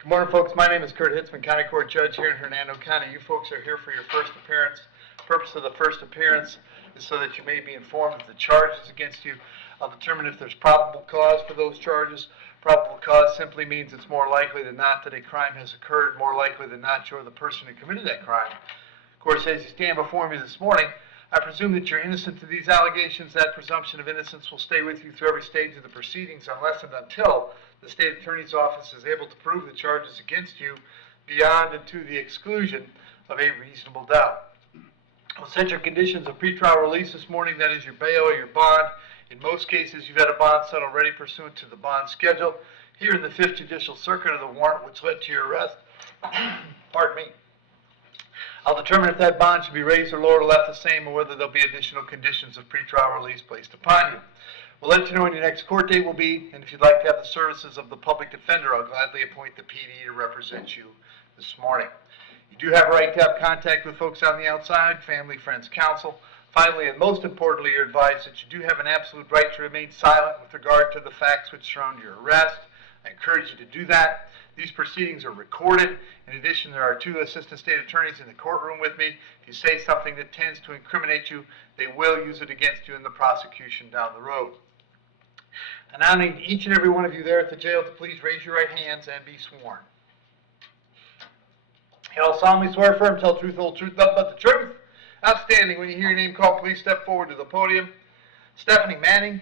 Good morning, folks. My name is Kurt Hitzemann, County Court Judge here in Hernando County. You folks are here for your first appearance. The purpose of the first appearance is so that you may be informed of the charges against you. I'll determine if there's probable cause for those charges. Probable cause simply means it's more likely than not that a crime has occurred, more likely than not you're the person who committed that crime. Of course, as you stand before me this morning, I presume that you're innocent to these allegations. That presumption of innocence will stay with you through every stage of the proceedings unless and until the State Attorney's Office is able to prove the charges against you beyond and to the exclusion of a reasonable doubt. We'll set your conditions of pretrial release this morning. That is your bail or your bond. In most cases, you've had a bond set already pursuant to the bond schedule. Here in the 5th Judicial Circuit of the warrant which led to your arrest, pardon me, I'll determine if that bond should be raised or lowered or left the same, or whether there'll be additional conditions of pretrial release placed upon you. We'll let you know when your next court date will be, and if you'd like to have the services of the public defender, I'll gladly appoint the PD to represent you this morning. You do have a right to have contact with folks on the outside, family, friends, counsel. Finally, and most importantly, you're advised that you do have an absolute right to remain silent with regard to the facts which surround your arrest. I encourage you to do that. These proceedings are recorded. In addition, there are 2 assistant state attorneys in the courtroom with me. If you say something that tends to incriminate you, they will use it against you in the prosecution down the road. I now need each and every one of you there at the jail to please raise your right hands and be sworn. You all solemnly swear affirm, tell the truth, whole truth, nothing but the truth. Outstanding. When you hear your name called, please step forward to the podium. Stephanie Manning.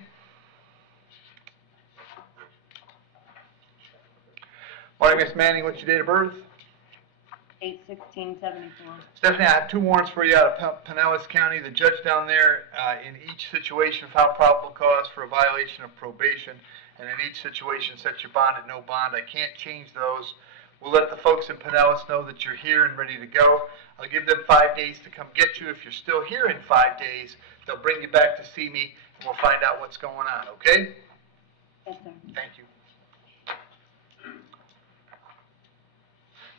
Morning, Miss Manning. What's your date of birth? 8/16/74. Stephanie, I have 2 warrants for you out of Pinellas County. The judge down there in each situation found probable cause for a violation of probation, and in each situation set your bond at no bond. I can't change those. We'll let the folks in Pinellas know that you're here and ready to go. I'll give them 5 days to come get you. If you're still here in 5 days, they'll bring you back to see me, and we'll find out what's going on, okay? Yes, sir. Thank you.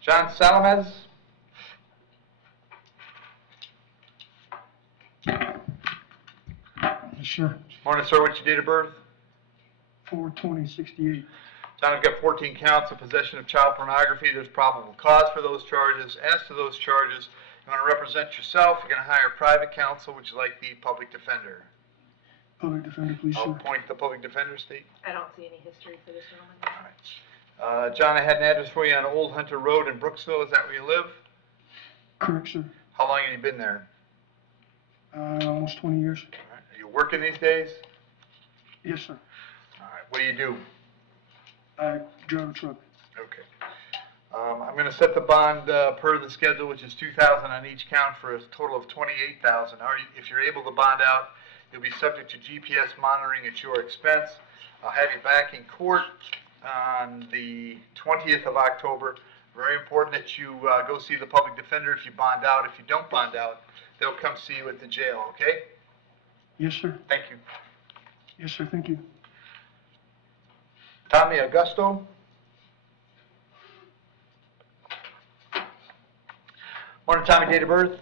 John Salamez. Yes, sir. Morning, sir. What's your date of birth? 4/20/68. John, I've got 14 counts of possession of child pornography. There's probable cause for those charges. As to those charges, you want to represent yourself. You're going to hire private counsel. Would you like the public defender? Public defender, please, I'll sir. appoint the public defender, State. I don't see any history for this gentleman. All right. John, I had an address for you on Old Hunter Road in Brooksville. Is that where you live? Correct, sir. How long have you been there? Almost 20 years. All right. Are you working these days? Yes, sir. All right. What do you do? I drive a truck. Okay. I'm going to set the bond per the schedule, which is $2,000 on each count for a total of $28,000. If you're able to bond out, you'll be subject to GPS monitoring at your expense. I'll have you back in court on the 20th of October. Very important that you go see the public defender if you bond out. If you don't bond out, they'll come see you at the jail, okay? Yes, sir. Thank you. Yes, sir. Thank you. Tommy Augusto. Morning, Tommy. Date of birth?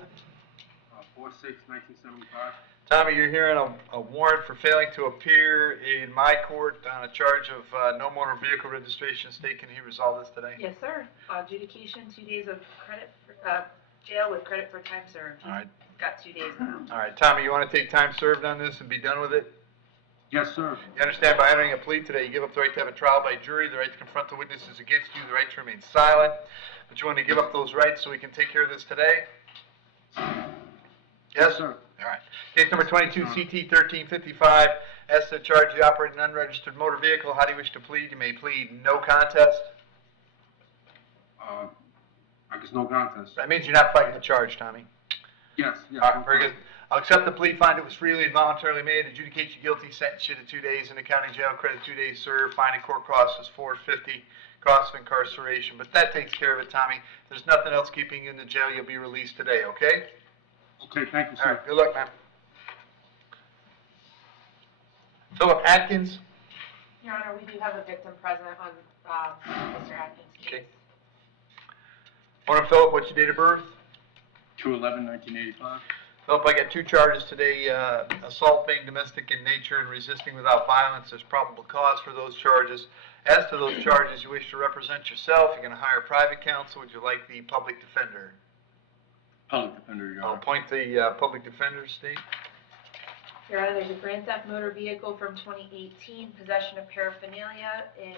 4/6/1975. Tommy, you're hearing a warrant for failing to appear in my court on a charge of no motor vehicle registration. State, can he resolve this today? Yes, sir. Adjudication, 2 days of credit for, jail with credit for time served. All right. Got 2 days now. All right, Tommy, you want to take time served on this and be done with it? Yes, sir. You understand by entering a plea today, you give up the right to have a trial by jury, the right to confront the witnesses against you, the right to remain silent. But you want to give up those rights so we can take care of this today? Yes, sir. All right. Case number 22, CT 1355. As to charge you operating an unregistered motor vehicle, how do you wish to plead? You may plead no contest. I guess no contest. That means you're not fighting the charge, Tommy. Yes, yes. All right, very good. I'll accept the plea, find it was freely and voluntarily made, adjudicate you guilty, sentence you to 2 days in the county jail, credit 2 days served, fine and court costs is $450, cost of incarceration. But that takes care of it, Tommy. There's nothing else keeping you in the jail. You'll be released today, okay? Okay, thank you, sir. All right, good luck, man. Philip Atkins. Your Honor, we do have a victim present on Mr. Atkins' case. Okay. Morning, Philip. What's your date of birth? 2/11/1985. Philip, I got 2 charges today, assault being domestic in nature and resisting without violence. There's probable cause for those charges. As to those charges, you wish to represent yourself, you're going to hire private counsel, would you like the public defender? Public defender, Your I'll Honor. appoint the public defender, State. Your Honor, there's a grand theft motor vehicle from 2018, possession of paraphernalia in,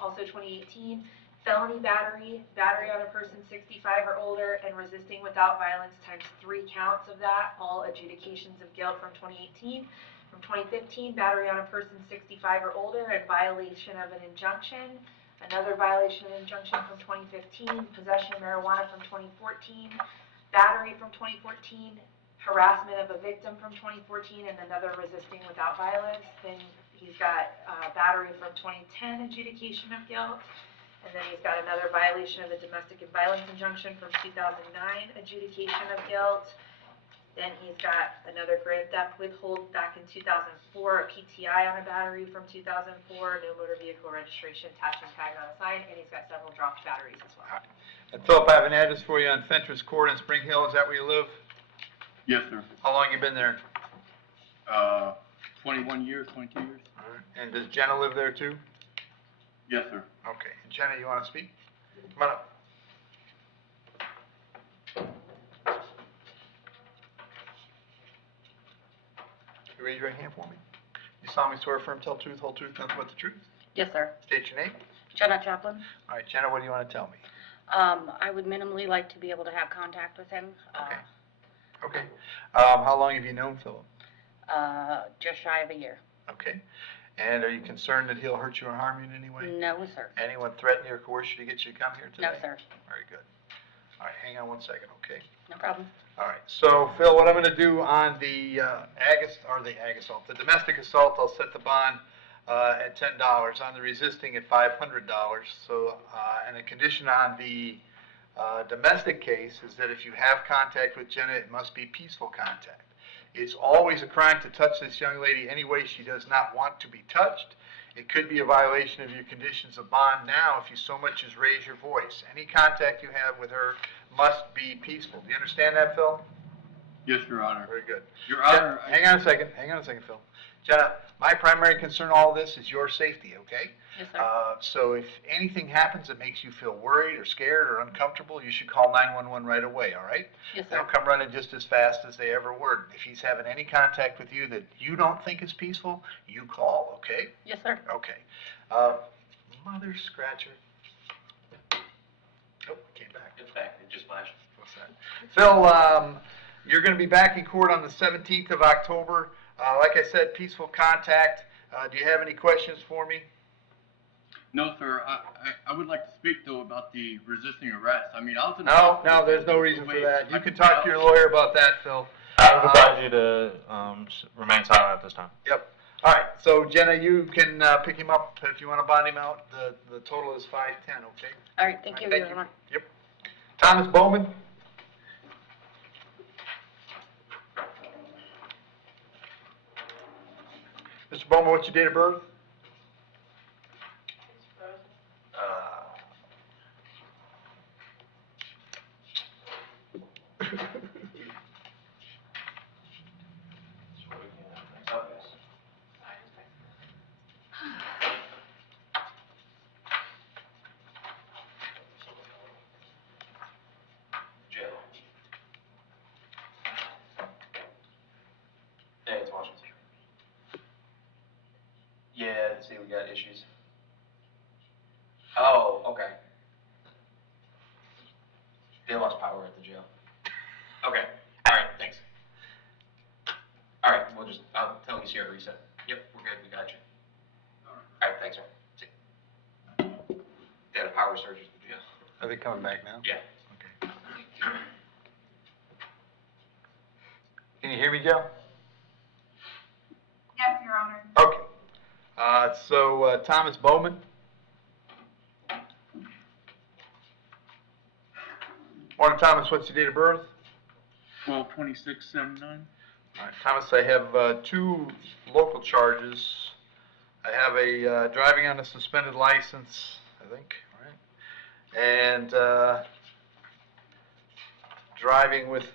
also 2018, felony battery, battery on a person 65 or older, and resisting without violence times 3 counts of that, all adjudications of guilt from 2018. From 2015, battery on a person 65 or older and violation of an injunction. Another violation of an injunction from 2015, possession of marijuana from 2014, battery from 2014, harassment of a victim from 2014, and another resisting without violence. Then he's got battery from 2010, adjudication of guilt. And then he's got another violation of a domestic and violence injunction from 2009, adjudication of guilt. Then he's got another grand theft withhold back in 2004, a PTI on a battery from 2004, no motor vehicle registration, attachment tag on a sign, and he's got several dropped batteries as well. And Philip, I have an address for you on Fentress Court in Spring Hill, is that where you live? Yes, sir. How long you been there? 21 years, 22 years? All right. And does Jenna live there too? Yes, sir. Okay, and Jenna, you want to speak? Come on up. You raise your right hand for me. You solemnly swear affirm tell truth, whole truth, nothing but the truth? Yes, sir. State your name. Jenna Chaplin. All right, Jenna, what do you want to tell me? I would minimally like to be able to have contact with him. Okay. Okay. How long have you known Philip? Just shy of a year. Okay. And are you concerned that he'll hurt you or harm you in any way? No, sir. Anyone threaten you or coerce you to get you to come here today? No, sir. Very good. All right, hang on one second, okay? No problem. All right, so Phil, what I'm going to do on the the domestic assault, I'll set the bond at $10, on the resisting at $500. So, and a condition on the domestic case is that if you have contact with Jenna, it must be peaceful contact. It's always a crime to touch this young lady any way she does not want to be touched. It could be a violation of your conditions of bond now if you so much as raise your voice. Any contact you have with her must be peaceful. Do you understand that, Phil? Yes, Your Honor. Very good. Your Honor, Hang on a second, Phil. Jenna, my primary concern in all of this is your safety, okay? Yes, sir. So if anything happens that makes you feel worried or scared or uncomfortable, you should call 911 right away, all right? Yes, They'll sir. come running just as fast as they ever were. If he's having any contact with you that you don't think is peaceful, you call, okay? Yes, sir. Okay. Mother scratcher. Oh, came back. It's back, it just flashed. What's that? Phil, you're going to be back in court on the 17th of October. Like I said, peaceful contact. Do you have any questions for me? no, sir. I would like to speak, though, about the resisting arrest. I mean, I was in... No, there's no reason for that. You can talk to your lawyer about that, Phil. I would advise you to remain silent at this time. Yep. All right, so Jenna, you can pick him up if you want to bond him out. The total is $510, okay? All right, thank you, Your Honor. Yep. Thomas Bowman? Mr. Bowman, what's your date of birth? Jill. Hey, it's Washington. Yeah, see, we got issues. Oh, okay. They lost power at the jail. Okay, all right, thanks. All right, I'll tell you here, reset. Yep, we're good, we got you. All right, thanks, sir. See. They had a power surge at the jail. Are they coming back now? Yeah. Okay. Can you hear me, Joe? Yes, Your Honor. Okay. Thomas Bowman? Morning, Thomas, what's your date of birth? 12/26/79. All right, Thomas, I have two local charges. I have a driving on a suspended license, I think, right? And driving with,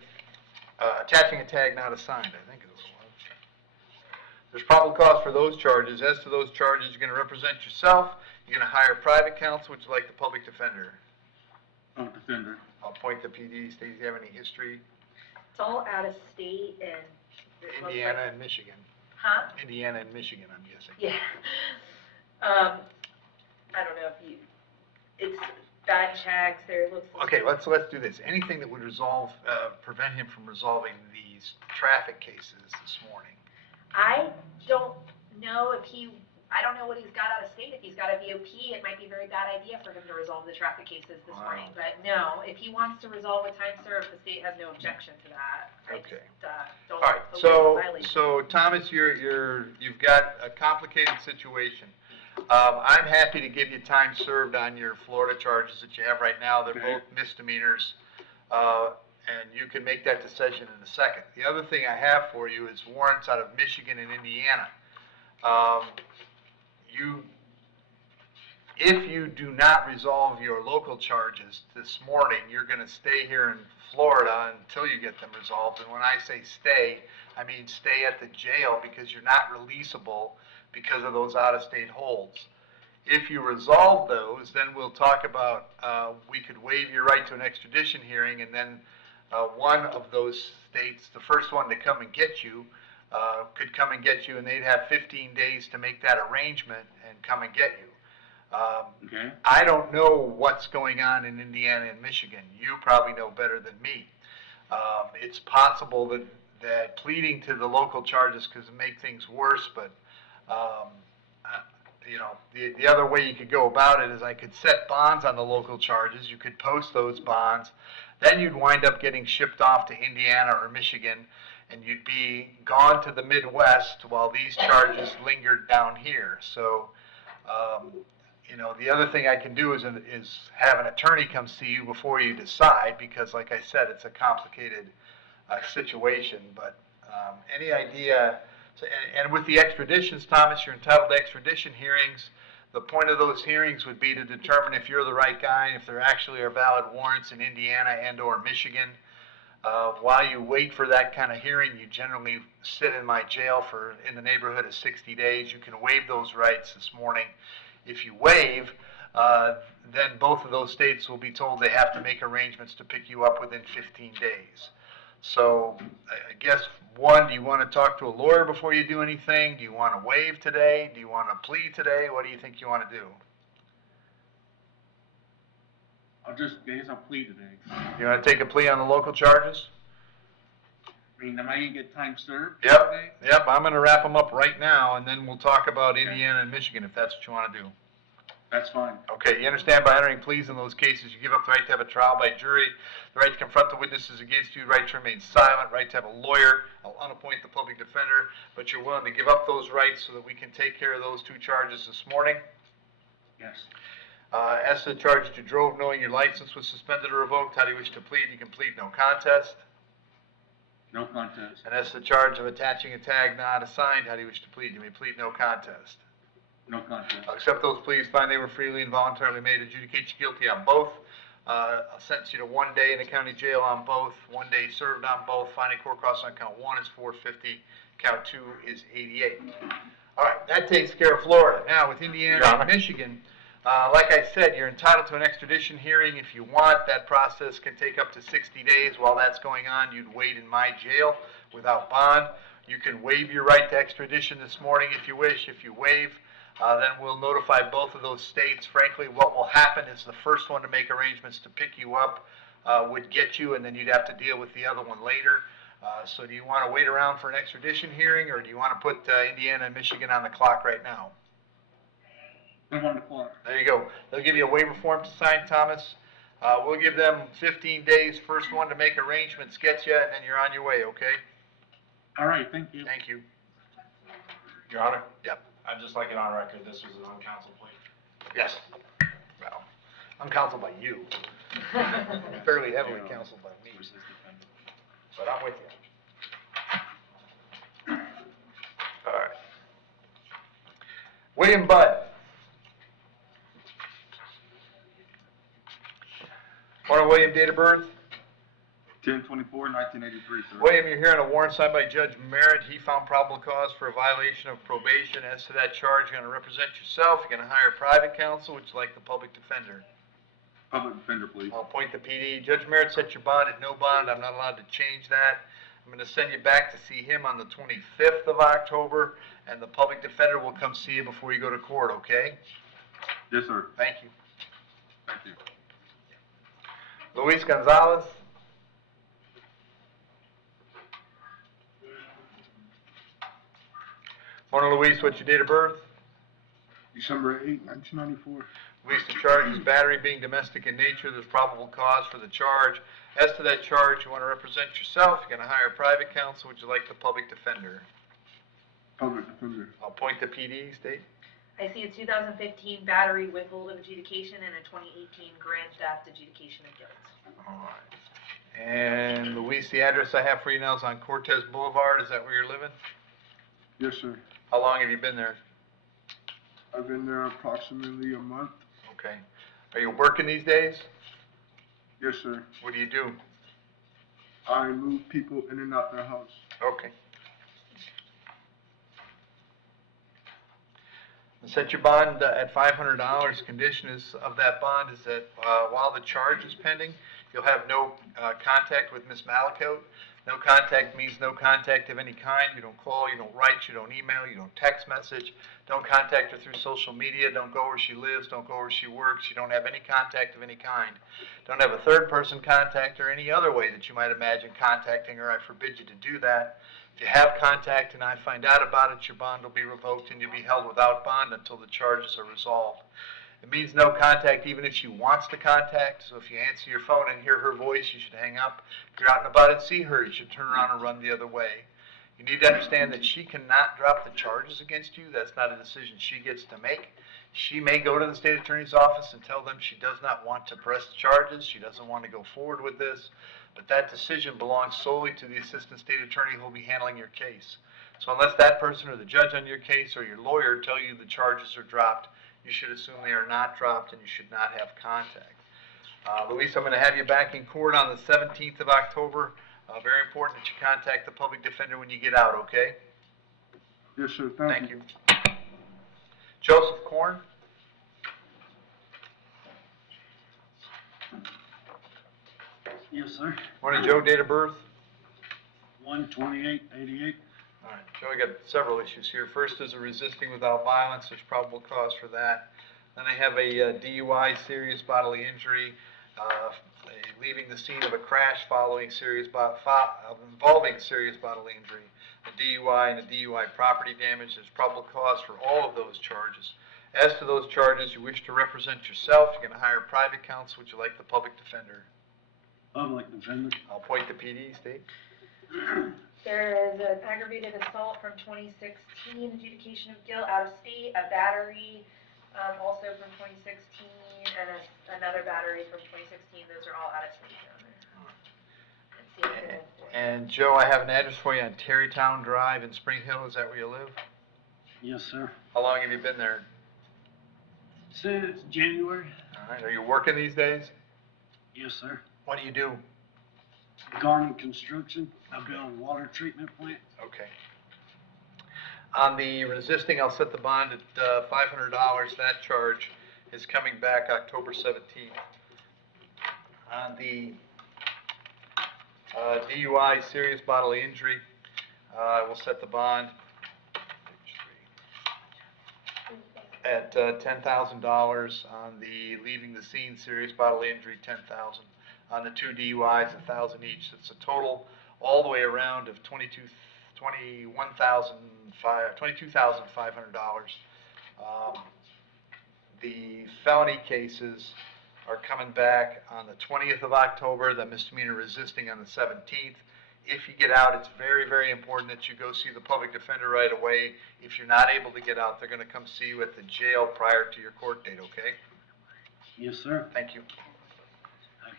attaching a tag not assigned, I think is what it was. There's probable cause for those charges. As to those charges, you're going to represent yourself. You're gonna hire private counsel, would you like the public defender? Oh, defender. I'll appoint the PD. States, do you have any history? It's all out of state and. it looks like- Indiana and Michigan. Huh? Indiana and Michigan, I'm guessing. Yeah. I don't know if you, it's bad checks, there looks. Okay, let's do this. Anything that would resolve, prevent him from resolving these traffic cases this morning. I don't know if I don't know what he's got out of state. If he's got a VOP, it might be a very bad idea for him to resolve the traffic cases this Wow. morning. But no, if he wants to resolve with time served, the state has no objection to that. I Okay. just, don't. All right, so Thomas, you've got a complicated situation. I'm happy to give you time served on your Florida charges that you have right now. They're Okay. both misdemeanors, and you can make that decision in a second. The other thing I have for you is warrants out of Michigan and Indiana. If you do not resolve your local charges this morning, you're gonna stay here in Florida until you get them resolved. And when I say stay, I mean stay at the jail because you're not releasable because of those out-of-state holds. If you resolve those, then we'll talk about, we could waive your right to an extradition hearing, and then one of those states, the first one to come and get you, could come and get you, and they'd have 15 days to make that arrangement and come and get you. Okay. I don't know what's going on in Indiana and Michigan. You probably know better than me. It's possible that pleading to the local charges could make things worse, but the other way you could go about it is I could set bonds on the local charges. You could post those bonds. Then you'd wind up getting shipped off to Indiana or Michigan, and you'd be gone to the Midwest while these charges lingered down here. So, the other thing I can do is have an attorney come see you before you decide, because like I said, it's a complicated situation. But any idea, and with the extraditions, Thomas, you're entitled to extradition hearings. The point of those hearings would be to determine if you're the right guy, and if there actually are valid warrants in Indiana and or Michigan. While you wait for that kind of hearing, you generally sit in my jail for in the neighborhood of 60 days. You can waive those rights this morning. If you waive, then both of those states will be told they have to make arrangements to pick you up within 15 days. So I guess, one, do you want to talk to a lawyer before you do anything? Do you want to waive today? Do you want to plead today? What do you think you want to do? I guess I'll plead today. You want to take a plea on the local charges? I mean, am I gonna get time served? Yep, today? yep, I'm going to wrap them up right now, and then we'll talk about Indiana and Michigan if that's what you want to do. That's fine. Okay, you understand by entering pleas in those cases, you give up the right to have a trial by jury, the right to confront the witnesses against you, the right to remain silent, right to have a lawyer, I'll unappoint the public defender, but you're willing to give up those rights so that we can take care of those two charges this morning. Yes. As to the charge that you drove knowing your license was suspended or revoked, how do you wish to plead? You can plead no contest. No contest. And as to the charge of attaching a tag not assigned, how do you wish to plead? You may plead no contest. No contest. I'll accept those pleas, find they were freely and voluntarily made, adjudicate you guilty on both. I'll sentence you to 1 day in the county jail on both, 1 day served on both. Finding court costs on count 1 is $450, count 2 is $88. All right, that takes care of Florida. Now, with Indiana and Michigan, like I said, you're entitled to an extradition hearing if you want. That process can take up to 60 days. While that's going on, you'd wait in my jail without bond. You can waive your right to extradition this morning if you wish. If you waive, then we'll notify both of those states. Frankly, what will happen is the first one to make arrangements to pick you up would get you, and then you'd have to deal with the other one later. So do you want to wait around for an extradition hearing, or do you want to put Indiana and Michigan on the clock right now? I'm on the clock. There you go. They'll give you a waiver form to sign, Thomas. We'll give them 15 days. First one to make arrangements gets you, and then you're on your way, okay? All right, thank you. Thank you. Your Honor? Yep. I'd just like it on record, this was an uncounseled plea. Yes. Well, I'm counseled by you. Fairly heavily counseled by me, but I'm with you. All right. William Budd. Morning, William, date of birth? 10/24/1983, sir. William, you're hearing a warrant signed by Judge Merritt. He found probable cause for a violation of probation. As to that charge, you're gonna represent yourself, you're gonna hire private counsel, would you like the public defender? Public defender, please. I'll appoint the PD. Judge Merritt set your bond at no bond. I'm not allowed to change that. I'm gonna send you back to see him on the 25th of October, and the public defender will come see you before you go to court, okay? Yes, sir. Thank you. Thank you. Luis Gonzalez? Morning, Luis. What's your date of birth? December 8, 1994. Luis, the charge is battery being domestic in nature. There's probable cause for the charge. As to that charge, you want to represent yourself. You're going to hire private counsel. Would you like the public defender? Public defender. I'll appoint the PD. State. I see a 2015 battery withhold of adjudication and a 2018 grand theft adjudication of guilt. All right. And Luis, the address I have for you now is on Cortez Boulevard. Is that where you're living? Yes, sir. How long have you been there? I've been there approximately a month. Okay. Are you working these days? Yes, sir. What do you do? I move people in and out their house. Okay. Set your bond at $500. Condition of that bond is that while the charge is pending, you'll have no contact with Ms. Malakote. No contact means no contact of any kind. You don't call, you don't write, you don't email, you don't text message. Don't contact her through social media. Don't go where she lives. Don't go where she works. You don't have any contact of any kind. Don't have a third person contact her any other way that you might imagine contacting her. I forbid you to do that. If you have contact and I find out about it, your bond will be revoked and you'll be held without bond until the charges are resolved. It means no contact even if she wants to contact. So if you answer your phone and hear her voice, you should hang up. If you're out and about and see her, you should turn around and run the other way. You need to understand that she cannot drop the charges against you. That's not a decision she gets to make. She may go to the state attorney's office and tell them she does not want to press the charges. She doesn't want to go forward with this. But that decision belongs solely to the assistant state attorney who will be handling your case. So unless that person or the judge on your case or your lawyer tell you the charges are dropped, you should assume they are not dropped and you should not have contact. Luis, I'm going to have you back in court on the 17th of October. Very important that you contact the public defender when you get out, okay? Yes, sir. Thank you. Joseph Korn? Yes, sir. Morning, Joe. Date of birth? 1/28/88. All right, Joe, I got several issues here. First is a resisting without violence. There's probable cause for that. Then I have a DUI, serious bodily injury, leaving the scene of a crash involving serious bodily injury, a DUI and a DUI property damage. There's probable cause for all of those charges. As to those charges, you wish to represent yourself. You're going to hire private counsel. Would you like the public defender? Public defender. I'll appoint the PD. State. There is an aggravated assault from 2016, adjudication of guilt out of state, a battery also from 2016, and another battery from 2016. Those are all out of state down there. And Joe, I have an address for you on Terrytown Drive in Spring Hill. Is that where you live? Yes, sir. How long have you been there? Since January. All right. Are you working these days? Yes, sir. What do you do? Garment construction. I build a water treatment plant. Okay. On the resisting, I'll set the bond at $500. That charge is coming back October 17th. On the DUI, serious bodily injury, I will set the bond at $10,000. On the leaving the scene, serious bodily injury, $10,000. On the two DUIs, $1,000 each. It's a total all the way around of $22,500. The felony cases are coming back on the 20th of October, the misdemeanor resisting on the 17th. If you get out, it's very, very important that you go see the public defender right away. If you're not able to get out, they're going to come see you at the jail prior to your court date, okay? Yes, sir. Thank you.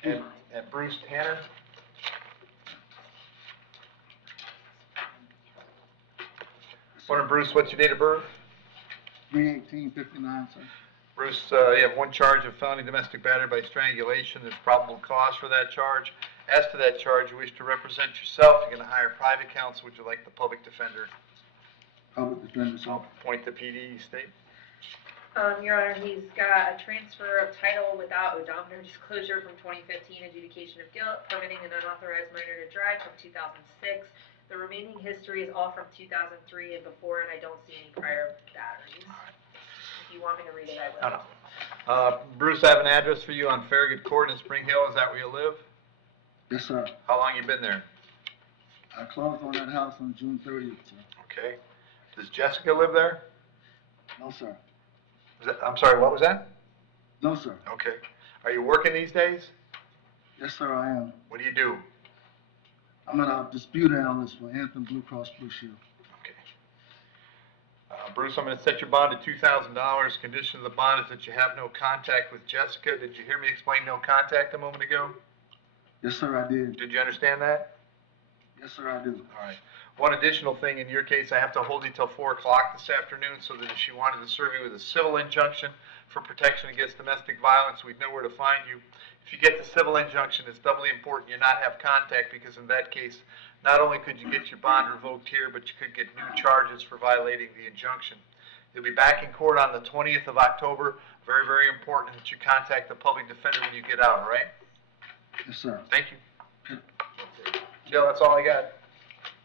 Thank you. And Bruce Tanner? Morning, Bruce. What's your date of birth? 3/18/59, sir. Bruce, you have one charge of felony domestic battery by strangulation. There's probable cause for that charge. As to that charge, you wish to represent yourself, you're gonna hire private counsel, would you like the public defender? Public defender, sir. I'll appoint the PD, state. Your Honor, he's got a transfer of title without odometer disclosure from 2015, adjudication of guilt, permitting an unauthorized minor to drive from 2006. The remaining history is all from 2003 and before, and I don't see any prior batteries. If you want me to read it, I will. No. Bruce, I have an address for you on Farragut Court in Spring Hill, is that where you live? Yes, sir. How long you been there? I closed on that house on June 30th, sir. Okay. Does Jessica live there? No, sir. I'm sorry, what was that? No, sir. Okay. Are you working these days? Yes, sir, I am. What do you do? I'm a dispute analyst for Anthem Blue Cross Blue Shield. Okay. Bruce, I'm gonna set your bond at $2,000. Condition of the bond is that you have no contact with Jessica. Did you hear me explain no contact a moment ago? Yes, sir, I did. Did you understand that? Yes, sir, I do. All right. One additional thing, in your case, I have to hold you till 4 o'clock this afternoon, so that if she wanted to serve you with a civil injunction for protection against domestic violence, we'd know where to find you. If you get the civil injunction, it's doubly important you not have contact, because in that case, not only could you get your bond revoked here, but you could get new charges for violating the injunction. You'll be back in court on the 20th of October. Very, very important that you contact the public defender when you get out, all right? Yes, sir. Thank you. Jill, that's all I got.